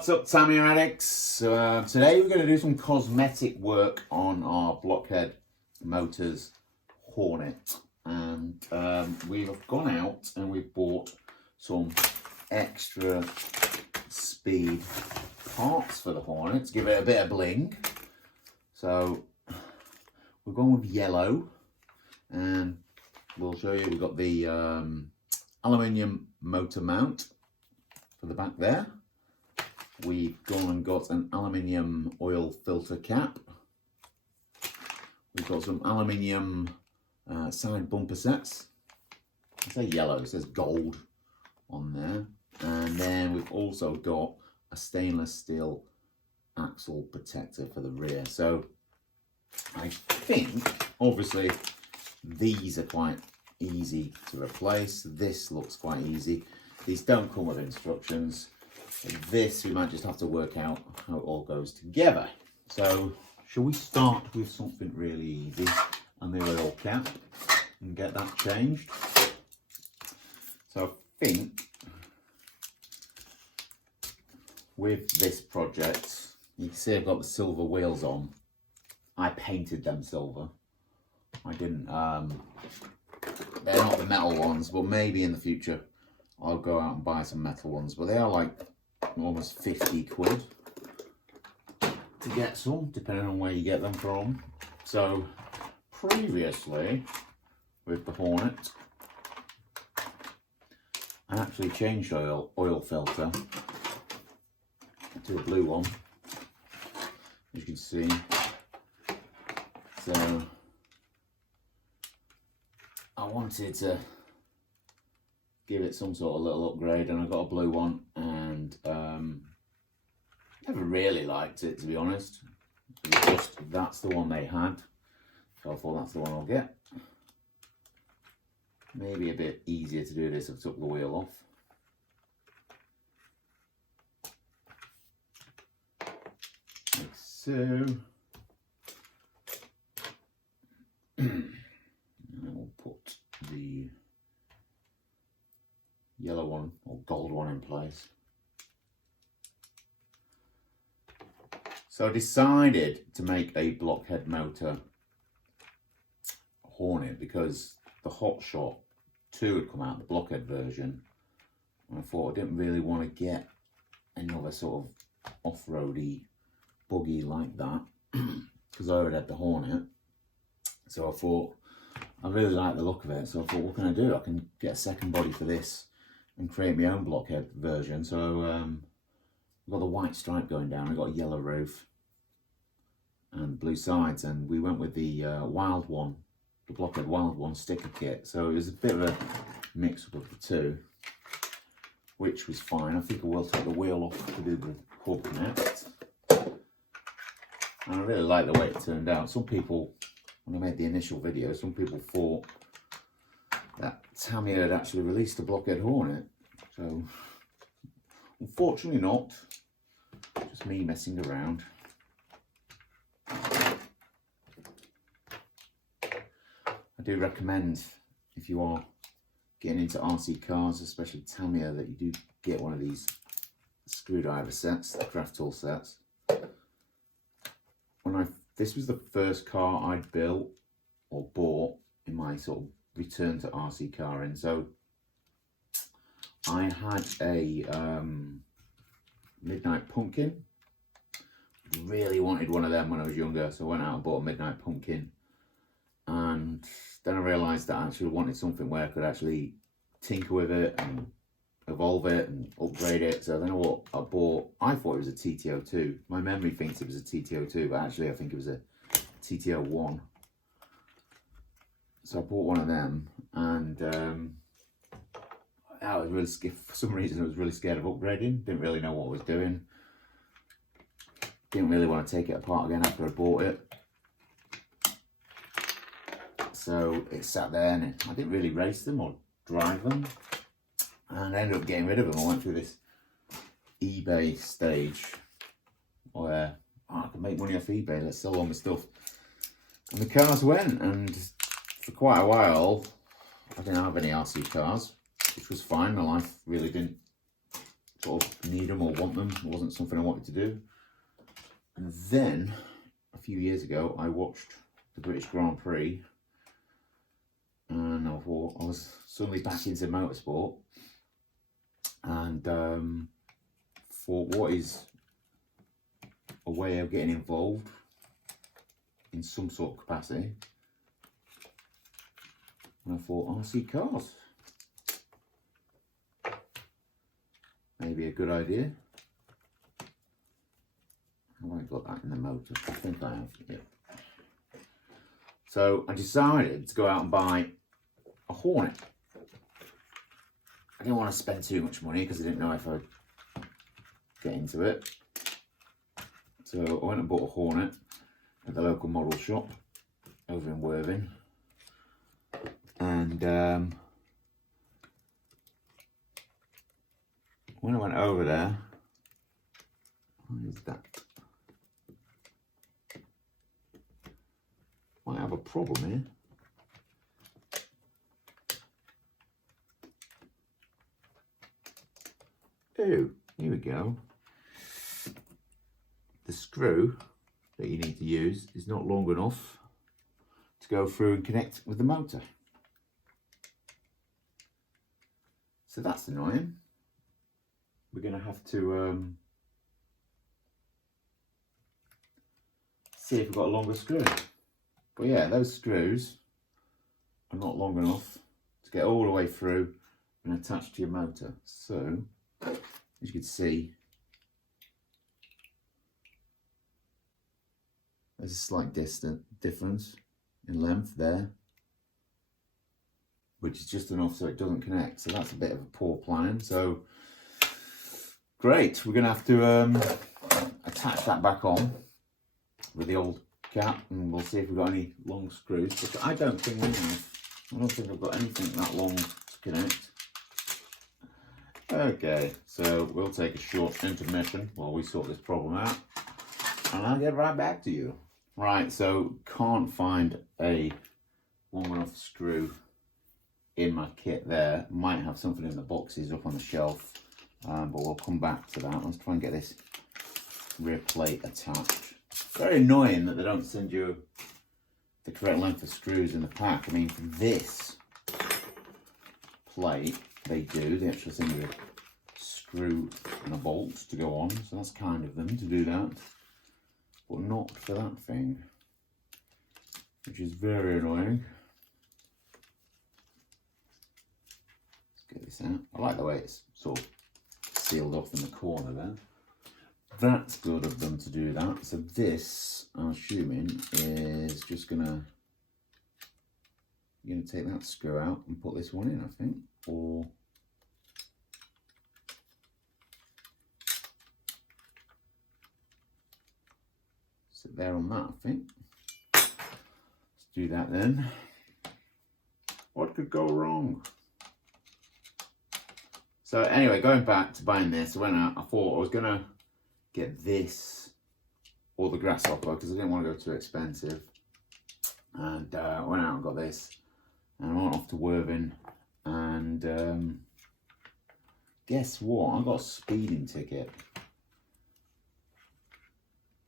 What's up, Tamiya addicts? Today we're going to do some cosmetic work on our blockhead motors Hornet, and we've gone out and we've bought some Xtra Speed parts for the Hornet to give it a bit of bling. So we're going with yellow, and we'll show you. We've got the aluminium motor mount for the back there. We've gone and got an aluminium oil filter cap. We've got some aluminium side bumper sets. I say yellow, it says gold on there. And then we've also got a stainless steel axle protector for the rear. So I think, obviously, these are quite easy to replace. This looks quite easy. These don't come with instructions. This we might just have to work out how it all goes together. So shall we start with something really easy and the oil cap and get that changed? So I think with this project, you can see I've got the silver wheels on. I painted them silver. I didn't, they're not the metal ones, but maybe in the future I'll go out and buy some metal ones, but they are like almost 50 quid to get some, depending on where you get them from. So previously with the Hornet, I actually changed oil filter to a blue one, as you can see. So I wanted to give it some sort of little upgrade, and I got a blue one, and never really liked it, to be honest. It was just, that's the one they had, so I thought that's the one I'll get. Maybe a bit easier to do this if I took the wheel off. Like so. And we'll put the yellow one or gold one in place. So I decided to make a blockhead motor Hornet because the Hot Shot 2 had come out, the blockhead version, and I thought I didn't really want to get another sort of off-roady buggy like that because I already had the Hornet. So I thought, I really like the look of it, so I thought, what can I do? I can get a second body for this and create my own blockhead version. So I've got the white stripe going down, I've got a yellow roof and blue sides, and we went with the wild one, the blockhead wild one sticker kit. So it was a bit of a mix up of the two, which was fine. I think I will take the wheel off to do the hub next. And I really like the way it turned out. Some people, when I made the initial video, some people thought that Tamiya had actually released a blockhead Hornet. So unfortunately not, just me messing around. I do recommend, if you are getting into RC cars, especially Tamiya, that you do get one of these screwdriver sets, the craft tool sets. This was the first car I built or bought in my sort of return to RC caring. So I had a Midnight Pumpkin. Really wanted one of them when I was younger, so I went out and bought a Midnight Pumpkin. And then I realised that I actually wanted something where I could actually tinker with it and evolve it and upgrade it. So then I thought it was a TT02. My memory thinks it was a TT02, but actually I think it was a TT01. So I bought one of them, and I was really scared. For some reason I was really scared of upgrading. Didn't really know what I was doing. Didn't really want to take it apart again after I bought it. So it sat there, and I didn't really race them or drive them, and I ended up getting rid of them. I went through this eBay stage where I could make money off eBay, let's sell all my stuff. And the cars went, and for quite a while I didn't have any RC cars, which was fine. My life really didn't sort of need them or want them. It wasn't something I wanted to do. And then a few years ago, I watched the British Grand Prix, and I thought I was suddenly back into motorsport, and thought, what is a way of getting involved in some sort of capacity? And I thought, RC cars, maybe a good idea. Have I got that in the motor? I think I have, yeah. So I decided to go out and buy a Hornet. I didn't want to spend too much money because I didn't know if I'd get into it. So I went and bought a Hornet at the local model shop over in Worthing. And when I went over there, what is that? Might have a problem here. Oh, here we go. The screw that you need to use is not long enough to go through and connect with the motor. So that's annoying. We're going to have to see if we've got a longer screw. But yeah, those screws are not long enough to get all the way through and attach to your motor. So, as you can see, there's a slight difference in length there, which is just enough so it doesn't connect. So that's a bit of a poor planning. So great, we're going to have to attach that back on with the old cap, and we'll see if we've got any long screws. But I don't think we have. I don't think I've got anything that long to connect. Okay, so we'll take a short intermission while we sort this problem out, and I'll get right back to you. Right, so can't find a long enough screw in my kit there. Might have something in the boxes up on the shelf, but we'll come back to that. Let's try and get this rear plate attached. Very annoying that they don't send you the correct length of screws in the pack. I mean, for this plate, they do. They actually send you a screw and a bolt to go on, so that's kind of them to do that. But not for that thing, which is very annoying. Let's get this out. I like the way it's sort of sealed off in the corner there. That's good of them to do that. So this, I'm assuming, is just gonna, you're gonna take that screw out and put this one in, I think, or sit there on that, I think. Let's do that then. What could go wrong? So anyway, going back to buying this, I went out, I thought I was gonna get this or the grasshopper because I didn't want to go too expensive, and I went out and got this, and I went off to Worthing, and guess what, I got a speeding ticket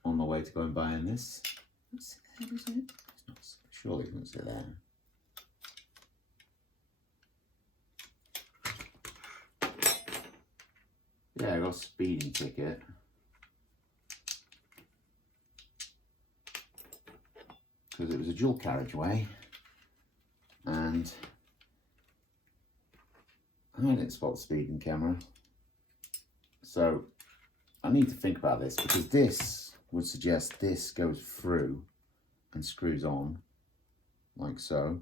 on the way to go and buying this. What's it there, is it? It's not, surely it's not sit there. Yeah, I got a speeding ticket. Because it was a dual carriageway, and I didn't spot the speeding camera. So I need to think about this, because this would suggest this goes through and screws on like so,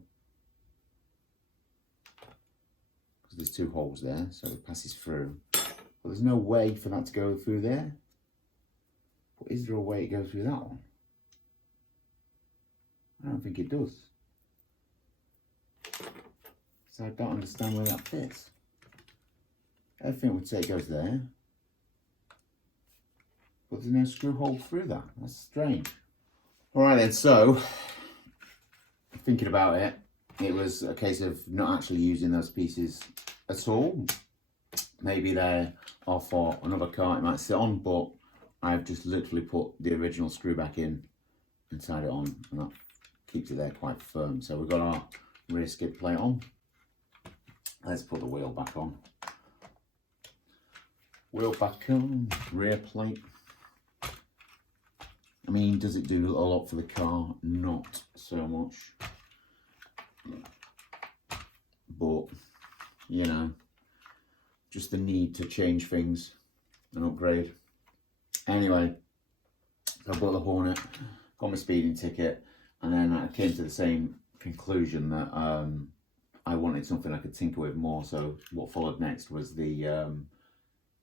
because there's two holes there, so it passes through. But there's no way for that to go through there. But is there a way it goes through that one? I don't think it does. So I don't understand where that fits. Everything would say it goes there, but there's no screw hole through that. That's strange. Alright then, so thinking about it, it was a case of not actually using those pieces at all. maybe they are for another car it might sit on, but I've just literally put the original screw back in and tied it on, and that keeps it there quite firm. So we've got our rear skid plate on. Let's put the wheel back on. Wheel back on, rear plate. I mean, does it do a lot for the car? Not so much. But, you know, just the need to change things and upgrade. Anyway, so I bought the Hornet, got my speeding ticket, and then I came to the same conclusion that I wanted something I could tinker with more. So what followed next was the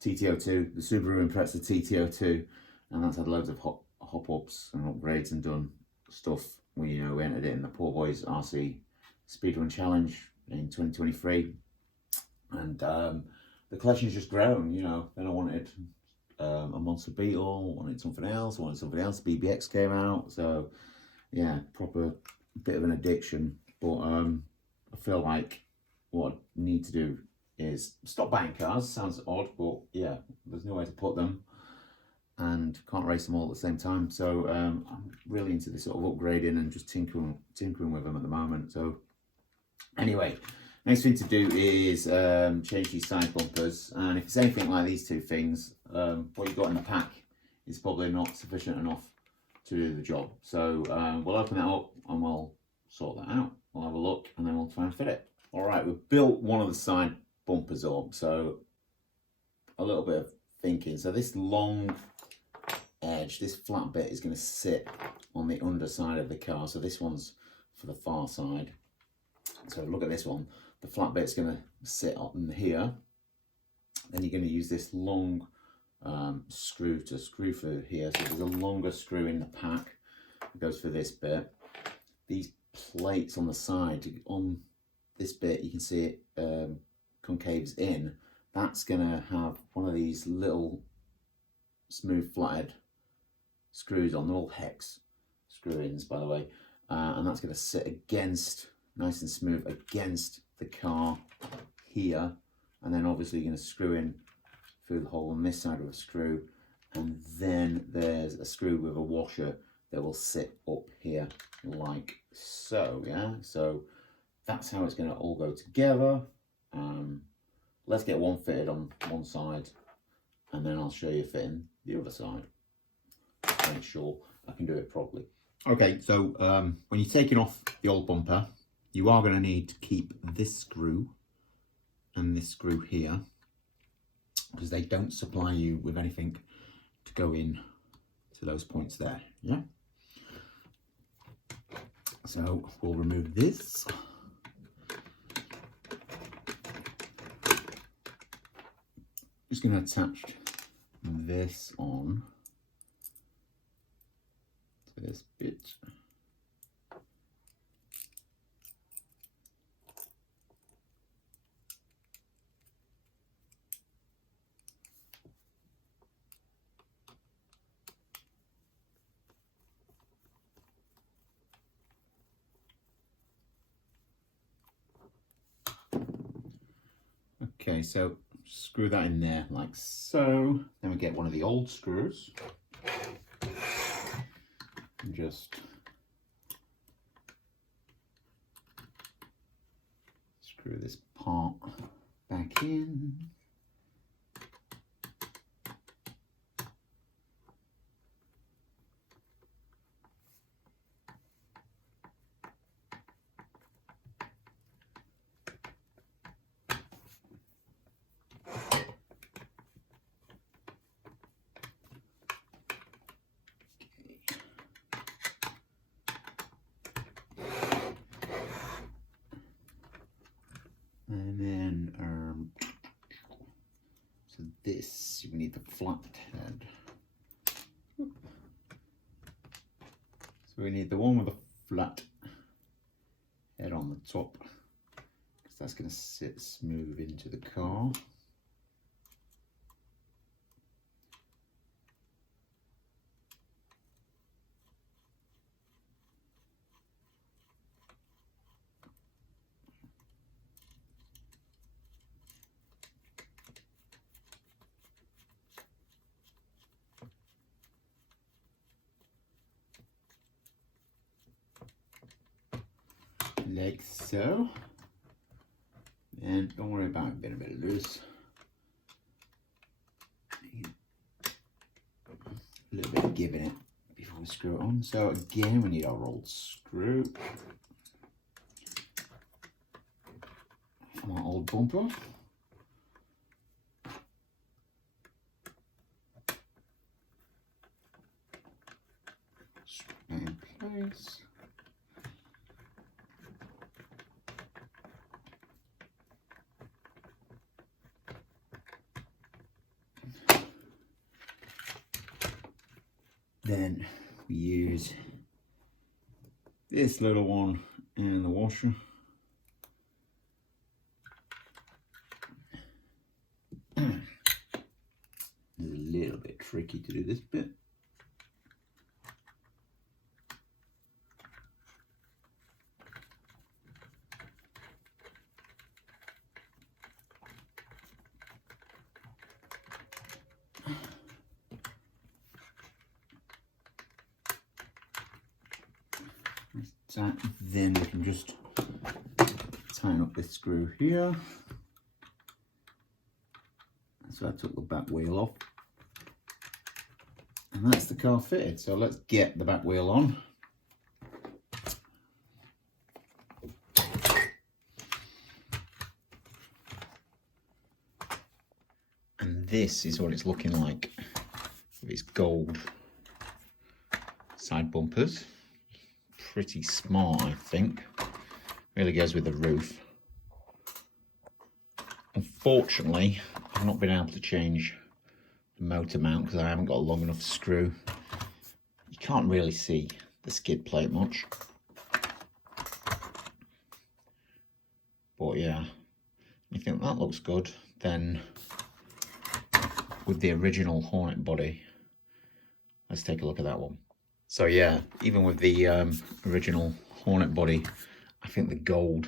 TT02, the Subaru Impreza TT02, and that's had loads of hop-ups and upgrades and done stuff. We entered it in the Poor Boys RC Speedrun Challenge in 2023, and the collection's just grown. Then I wanted a Monster Beetle, wanted something else, BBX came out, so yeah, proper bit of an addiction. But I feel like what I need to do is stop buying cars. Sounds odd, but yeah, there's no way to put them, and can't race them all at the same time. So I'm really into this sort of upgrading and just tinkering with them at the moment. So anyway, next thing to do is change these side bumpers, and if it's anything like these two things, what you've got in the pack is probably not sufficient enough to do the job. So we'll open that up and we'll sort that out. We'll have a look and then we'll try and fit it. All right, we've built one of the side bumpers up, so a little bit of thinking. So this long edge, this flat bit, is going to sit on the underside of the car. So this one's for the far side. So look at this one. The flat bit's going to sit on here. Then you're going to use this long screw to screw through here. So there's a longer screw in the pack that goes for this bit. These plates on the side, on this bit, you can see it concaves in. That's going to have one of these little smooth flatted screws on. They're all hex screw-ins, by the way. And that's going to sit against, nice and smooth, against the car here. And then obviously you're going to screw in through the hole on this side with a screw. And then there's a screw with a washer that will sit up here like so, yeah? So that's how it's going to all go together. Let's get one fitted on one side, and then I'll show you fitting the other side. Make sure I can do it properly. Okay, so when you're taking off the old bumper, you are going to need to keep this screw and this screw here, because they don't supply you with anything to go in to those points there, yeah? So we'll remove this. Just going to attach this on to this bit. Okay, so screw that in there like so. Then we get one of the old screws and just screw this part back in. And then, so this, we need the flat head. So we need the one with the flat head on the top, because that's going to sit smooth into the car. like so. And don't worry about it being a bit loose. A little bit of giving it before we screw it on. So again, we need our old screw from our old bumper. Screw that in place. Then we use this little one and the washer. It's a little bit tricky to do this bit. Then we can just tighten up this screw here. So I took the back wheel off. And that's the car fitted. So let's get the back wheel on. And this is what it's looking like with its gold side bumpers. Pretty smart, I think. Really goes with the roof. Unfortunately, I've not been able to change the motor mount because I haven't got a long enough screw. You can't really see the skid plate much. But yeah, you think that looks good, then with the original Hornet body, let's take a look at that one. So yeah, even with the original Hornet body, I think the gold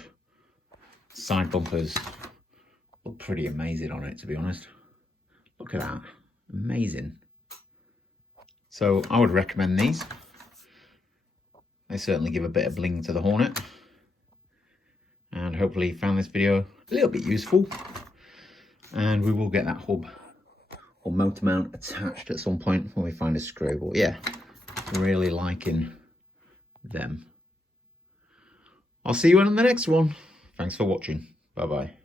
side bumpers look pretty amazing on it, to be honest. Look at that, amazing. So I would recommend these. They certainly give a bit of bling to the Hornet. And hopefully you found this video a little bit useful. And we will get that hub or motor mount attached at some point when we find a screw. But yeah, really liking them. I'll see you on the next one. Thanks for watching. Bye bye.